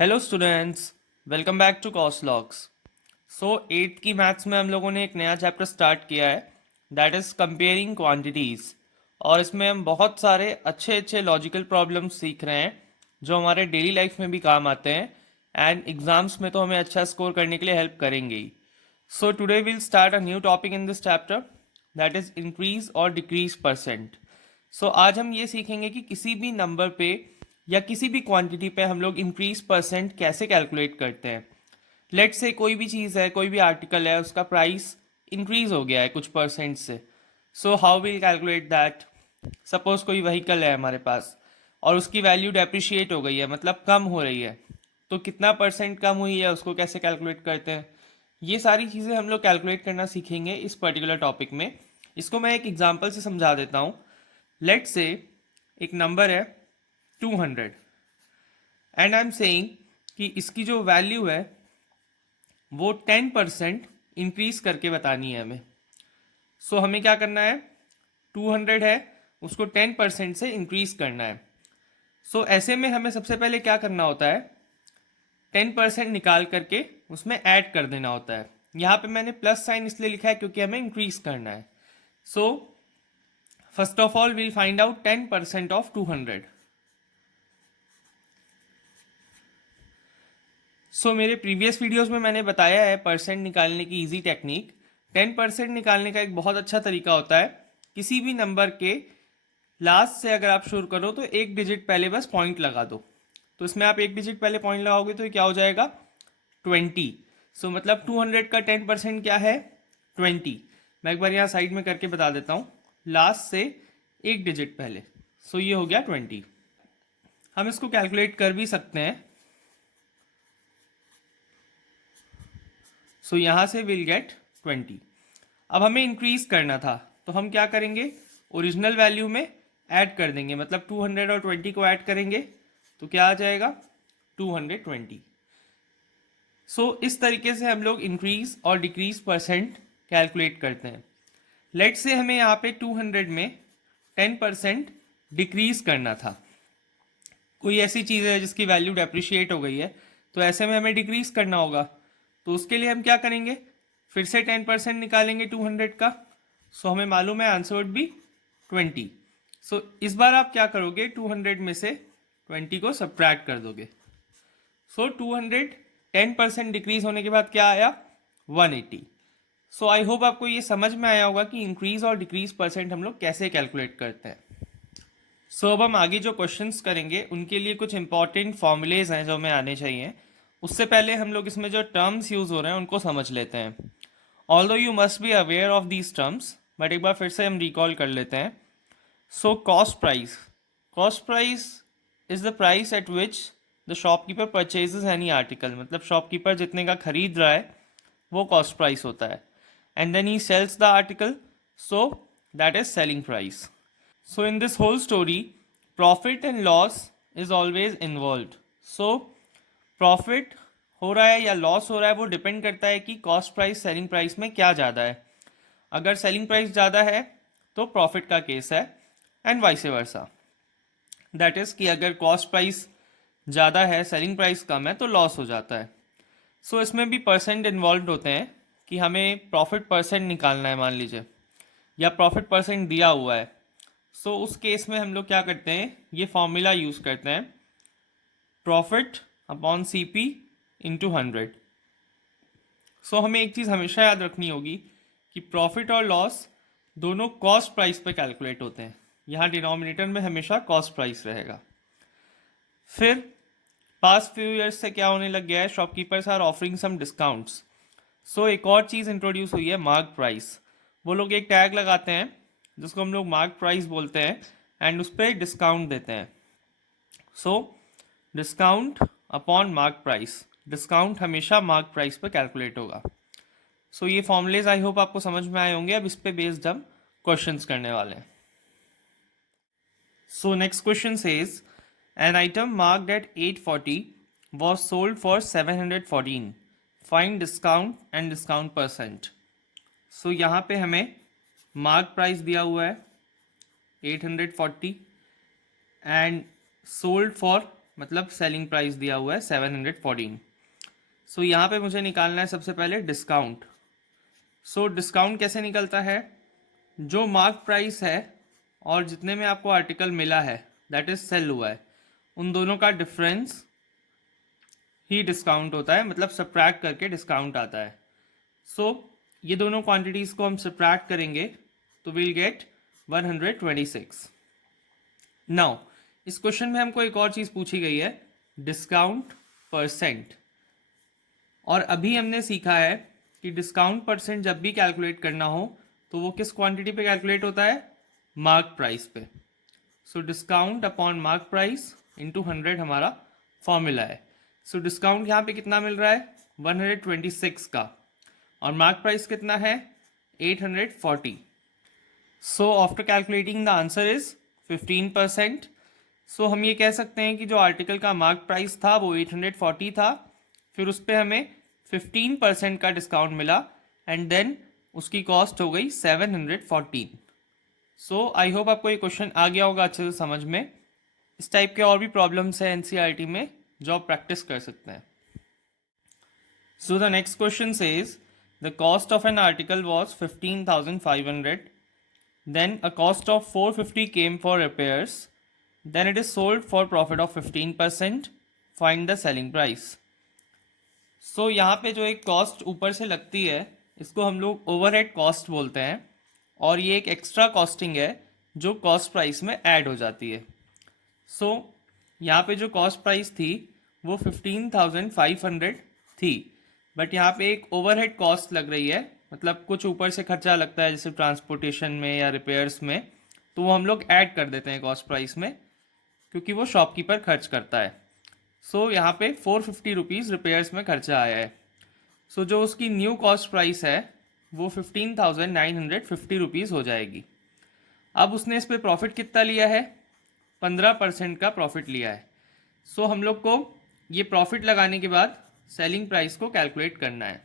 Hello students, welcome back to कॉस्लॉग्स। So eighth की maths में हम लोगों ने एक नया चैप्टर स्टार्ट किया है, दैट इज़ कंपेयरिंग क्वांटिटीज़। और इसमें हम बहुत सारे अच्छे अच्छे लॉजिकल प्रॉब्लम्स सीख रहे हैं जो हमारे डेली लाइफ में भी काम आते हैं एंड एग्जाम्स में तो हमें अच्छा स्कोर करने के लिए हेल्प करेंगे ही। So today will start a new topic in this chapter, that is increase और डिक्रीज परसेंट। सो आज हम ये सीखेंगे कि किसी भी नंबर पे या किसी भी क्वांटिटी पे हम लोग इंक्रीज परसेंट कैसे कैलकुलेट करते हैं। लेट्स से कोई भी चीज़ है, कोई भी आर्टिकल है, उसका प्राइस इंक्रीज हो गया है कुछ परसेंट से। So how will calculate that. Suppose कोई व्हीकल है हमारे पास और उसकी वैल्यू डेप्रिशिएट हो गई है, मतलब कम हो रही है, तो कितना परसेंट कम हुई है उसको कैसे कैलकुलेट करते हैं। ये सारी चीज़ें हम लोग कैलकुलेट करना सीखेंगे इस पर्टिकुलर टॉपिक में। इसको मैं एक एग्जांपल से समझा देता हूँ। लेट्स से एक नंबर है 200 एंड आई एम सेइंग कि इसकी जो वैल्यू है वो 10% इंक्रीज करके बतानी है हमें। सो हमें क्या करना है, 200 है, उसको 10% से इंक्रीज करना है। सो ऐसे में हमें सबसे पहले क्या करना होता है, 10% निकाल करके उसमें ऐड कर देना होता है। यहाँ पे मैंने प्लस साइन इसलिए लिखा है क्योंकि हमें इंक्रीज करना है। So first of all we'll find out 10% of 200। मेरे प्रीवियस वीडियोस में मैंने बताया है परसेंट निकालने की इजी टेक्निक। 10% निकालने का एक बहुत अच्छा तरीका होता है, किसी भी नंबर के लास्ट से अगर आप शुरू करो तो एक डिजिट पहले बस पॉइंट लगा दो। तो इसमें आप एक डिजिट पहले पॉइंट लगाओगे तो ये क्या हो जाएगा, 20। मतलब 200 का 10% क्या है, 20। मैं एक बार यहाँ साइड में करके बता देता हूँ, लास्ट से एक डिजिट पहले। ये हो गया 20। हम इसको कैलकुलेट कर भी सकते हैं। यहाँ से विल गेट 20। अब हमें इंक्रीज करना था तो हम क्या करेंगे, ओरिजिनल वैल्यू में ऐड कर देंगे, मतलब 200 और 20 को ऐड करेंगे तो क्या आ जाएगा, 220। इस तरीके से हम लोग इंक्रीज और डिक्रीज परसेंट कैलकुलेट करते हैं। लेट से हमें यहाँ पे 200 में 10% डिक्रीज करना था। कोई ऐसी चीज़ है जिसकी वैल्यू डेप्रिशिएट हो गई है, तो ऐसे में हमें डिक्रीज करना होगा। तो उसके लिए हम क्या करेंगे, फिर से 10% निकालेंगे 200 का। हमें मालूम है आंसर वुड बी 20। इस बार आप क्या करोगे, 200 में से 20 को सब्ट्रैक्ट कर दोगे। 200 10% डिक्रीज होने के बाद क्या आया, 180। आई होप आपको ये समझ में आया होगा कि इंक्रीज और डिक्रीज परसेंट हम लोग कैसे कैलकुलेट करते हैं। अब हम आगे जो क्वेश्चंस करेंगे उनके लिए कुछ इंपॉर्टेंट फॉर्मूलेज हैं जो हमें आने चाहिए। उससे पहले हम लोग इसमें जो टर्म्स यूज़ हो रहे हैं उनको समझ लेते हैं। Although you must be aware of these terms, but एक बार फिर से हम रिकॉल कर लेते हैं। Cost price is the price at which the shopkeeper purchases any article, मतलब शॉपकीपर जितने का खरीद रहा है वो कॉस्ट प्राइस होता है। And then he sells the article, so that is selling price. In this whole story, profit and loss is always involved. Profit हो रहा है या लॉस हो रहा है वो डिपेंड करता है कि कॉस्ट प्राइस सेलिंग प्राइस में क्या ज़्यादा है। अगर सेलिंग प्राइस ज़्यादा है तो प्रॉफिट का केस है, and vice versa. That is कि अगर कॉस्ट प्राइस ज़्यादा है सेलिंग प्राइस कम है तो लॉस हो जाता है। इसमें भी परसेंट इन्वॉल्व होते हैं कि हमें प्रॉफिट परसेंट निकालना है मान लीजिए, या प्रॉफिट परसेंट दिया हुआ है। उस केस में हम लोग क्या करते हैं, ये फॉर्मूला यूज़ करते हैं, profit upon C P into 100। हमें एक चीज़ हमेशा याद रखनी होगी कि प्रॉफिट और लॉस दोनों कॉस्ट प्राइस पे कैलकुलेट होते हैं। यहाँ डिनोमिनेटर में हमेशा कॉस्ट प्राइस रहेगा। फिर पास्ट फ्यू ईयर्स से क्या होने लग गया है, shopkeepers are offering some discounts. एक और चीज़ इंट्रोड्यूस हुई है, मार्क प्राइस। वो लोग एक टैग लगाते हैं जिसको हम लोग मार्क प्राइस बोलते हैं, एंड उस पर डिस्काउंट देते हैं। Discount upon mark price, discount हमेशा मार्क प्राइस पर कैलकुलेट होगा। ये फॉर्मूलेज आई होप आपको समझ में आए होंगे। अब इस पे बेस्ड हम क्वेश्चंस करने वाले हैं। Next question says an item marked at 840 was sold for 714, find discount and discount percent. यहाँ पे हमें मार्क प्राइस दिया हुआ है 840 एंड सोल्ड फॉर मतलब सेलिंग प्राइस दिया हुआ है 714। सो यहाँ पे मुझे निकालना है सबसे पहले डिस्काउंट। सो डिस्काउंट कैसे निकलता है, जो मार्क प्राइस है और जितने में आपको आर्टिकल मिला है दैट इज सेल हुआ है, उन दोनों का डिफरेंस ही डिस्काउंट होता है, मतलब सब्ट्रैक्ट करके डिस्काउंट आता है। सो ये दोनों क्वांटिटीज़ को हम सब्ट्रैक्ट करेंगे तो विल गेट 126। नाउ इस क्वेश्चन में हमको एक और चीज़ पूछी गई है, डिस्काउंट परसेंट। और अभी हमने सीखा है कि डिस्काउंट परसेंट जब भी कैलकुलेट करना हो तो वो किस क्वांटिटी पे कैलकुलेट होता है, मार्क प्राइस पे। So discount upon mark price into 100 हमारा फॉर्मूला है। सो डिस्काउंट यहाँ पे कितना मिल रहा है, 126 का, और मार्क प्राइस कितना है, 840। So after calculating the answer is 15%। सो हम ये कह सकते हैं कि जो आर्टिकल का मार्क प्राइस था वो 840 था, फिर उस पर हमें 15% का डिस्काउंट मिला एंड देन उसकी कॉस्ट हो गई 714। सो आई होप आपको ये क्वेश्चन आ गया होगा अच्छे से समझ में। इस टाइप के और भी प्रॉब्लम्स हैं एनसीईआरटी में जो आप प्रैक्टिस कर सकते हैं। So the next question says the cost of an article was 15,500, then a cost of 450 came for repairs, then it is sold for profit of 15%, find the selling price। सो यहाँ पे जो एक कॉस्ट ऊपर से लगती है इसको हम लोग ओवरहेड कॉस्ट बोलते हैं, और ये एक एक्स्ट्रा कॉस्टिंग है जो कॉस्ट प्राइस में ऐड हो जाती है। सो यहाँ पे जो कॉस्ट प्राइस थी वो 15,500 थी, बट यहाँ पे एक ओवरहेड कॉस्ट लग रही है, मतलब कुछ ऊपर से खर्चा लगता है जैसे ट्रांसपोर्टेशन में या रिपेयर्स में, तो वो हम लोग ऐड कर देते हैं कॉस्ट प्राइस में क्योंकि वो शॉपकीपर खर्च करता है। सो यहाँ पे 450 रुपीज़ रिपेयर्स में खर्चा आया है। सो जो उसकी न्यू कॉस्ट प्राइस है वो 15,950 रुपीज़ हो जाएगी। अब उसने इस पर प्रॉफिट कितना लिया है, 15% का प्रॉफिट लिया है। सो हम लोग को ये प्रॉफिट लगाने के बाद सेलिंग प्राइस को कैलकुलेट करना है।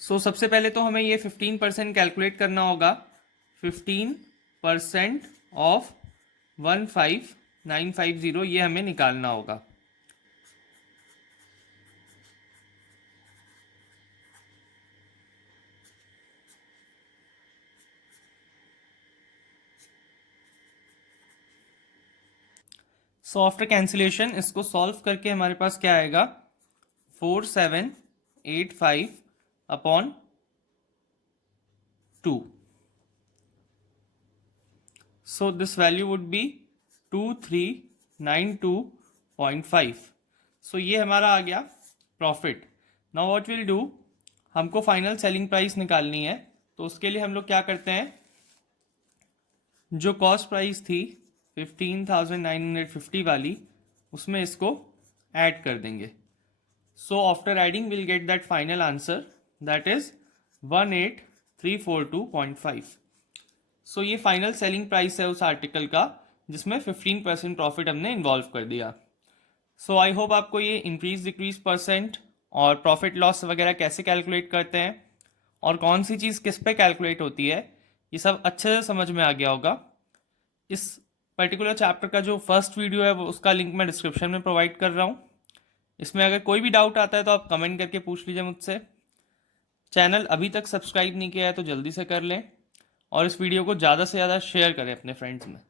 सो सबसे पहले तो हमें ये 15% कैलकुलेट करना होगा। 15% ऑफ 15,950 ये हमें निकालना होगा। सो आफ्टर कैंसिलेशन इसको सॉल्व करके हमारे पास क्या आएगा, 4785 upon 2। So this value would be 2392.5। सो ये हमारा आ गया profit. Now what will do, हमको फाइनल सेलिंग प्राइस निकालनी है, तो उसके लिए हम लोग क्या करते हैं, जो कॉस्ट प्राइस थी 15,950 वाली उसमें इसको ऐड कर देंगे। So after adding will get that final answer that is 18,342.5। सो ये फाइनल सेलिंग प्राइस है उस आर्टिकल का जिसमें 15% प्रॉफिट हमने इन्वॉल्व कर दिया। सो आई होप आपको ये इंक्रीज डिक्रीज परसेंट और प्रॉफिट लॉस वगैरह कैसे कैलकुलेट करते हैं और कौन सी चीज़ किस पे कैलकुलेट होती है ये सब अच्छे से समझ में आ गया होगा। इस पर्टिकुलर चैप्टर का जो फर्स्ट वीडियो है वो उसका लिंक मैं डिस्क्रिप्शन में प्रोवाइड कर रहा हूँ। इसमें अगर कोई भी डाउट आता है तो आप कमेंट करके पूछ लीजिए मुझसे। चैनल अभी तक सब्सक्राइब नहीं किया है तो जल्दी से कर लें और इस वीडियो को ज़्यादा से ज़्यादा शेयर करें अपने फ्रेंड्स में।